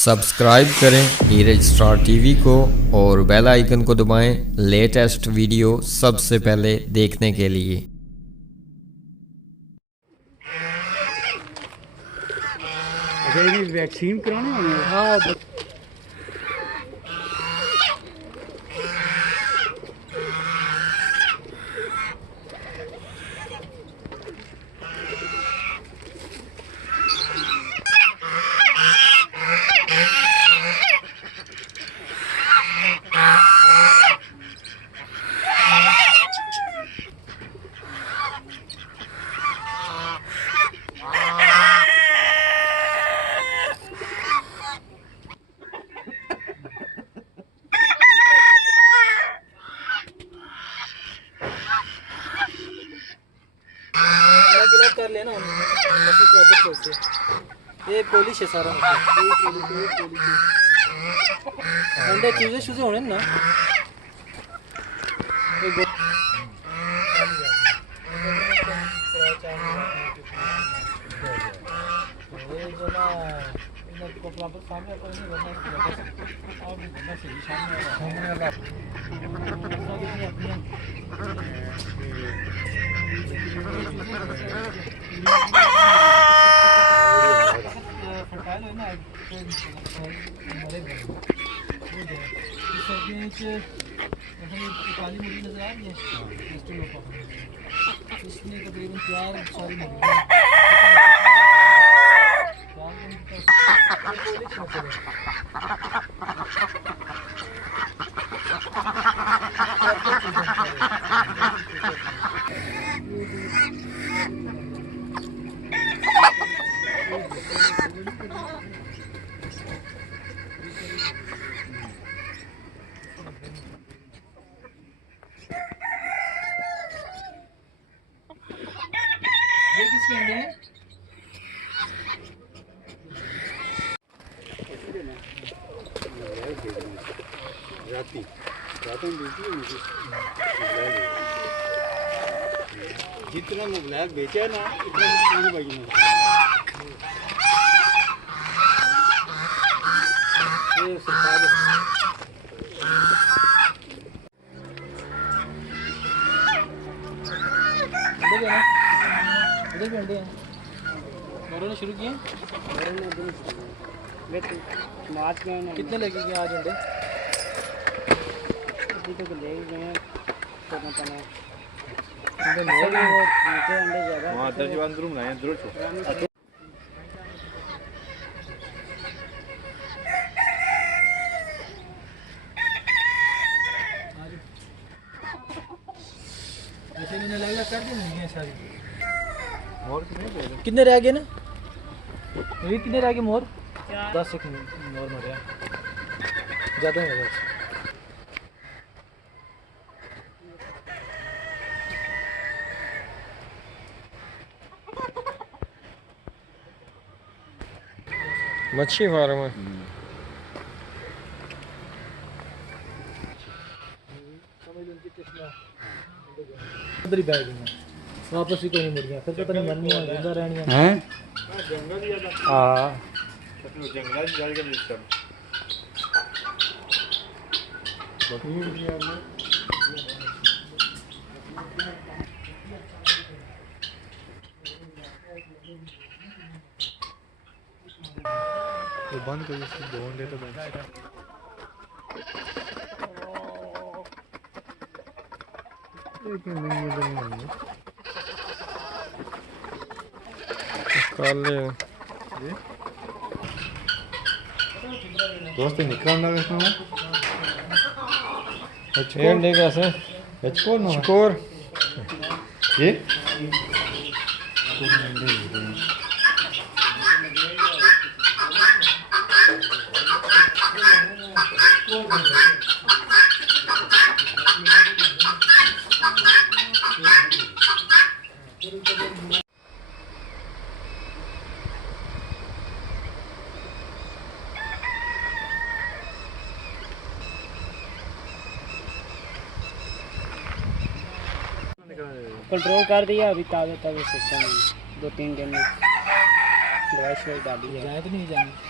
Subscribe करें Neeraj star TV को और बेल आइकन को दबाएं लेटेस्ट वीडियो सबसे पहले देखने के लिए। वैक्सीन कराने होने। हाँ कर लेना ये पॉलिश है सारा अंदर चूजे शूजे होने ना काली मुर्गी नजर आ रही है इसमें तकरीबन 4 सारी ये किसके अंडे हैं? जितना ब्लैक बेचा है ना इतना ये सरकार इधर भी अंडे हैं मोरों ने शुरू किए मार्च में कितने लगेंगे आज अंडे अभी तक ले गए हैं अंडे ज़्यादा वहाँ दर्जवान रूम ना है दूर जैसे मैंने लगा कर दी नहीं है सारी मोर कितने रह गए ना ये कितने रह गए मोर 10 मोर मर ज़्यादा है बस मच्छी फार्म है। उधर ही बैठ गए वापस ही कोई नहीं मुड़ गया फिर पता नहीं मरनी है जिंदा रहनी है हाँ तो बंद कर इसको दो घंटे तो दोस्त निकलना अंडे कैसे स्कोर ये कंट्रोल कर दिया अभी ताज़ा ताज़ा सिस्टम 2-3 दिन में दवाई शवाई डाली है जाए तो नहीं जानी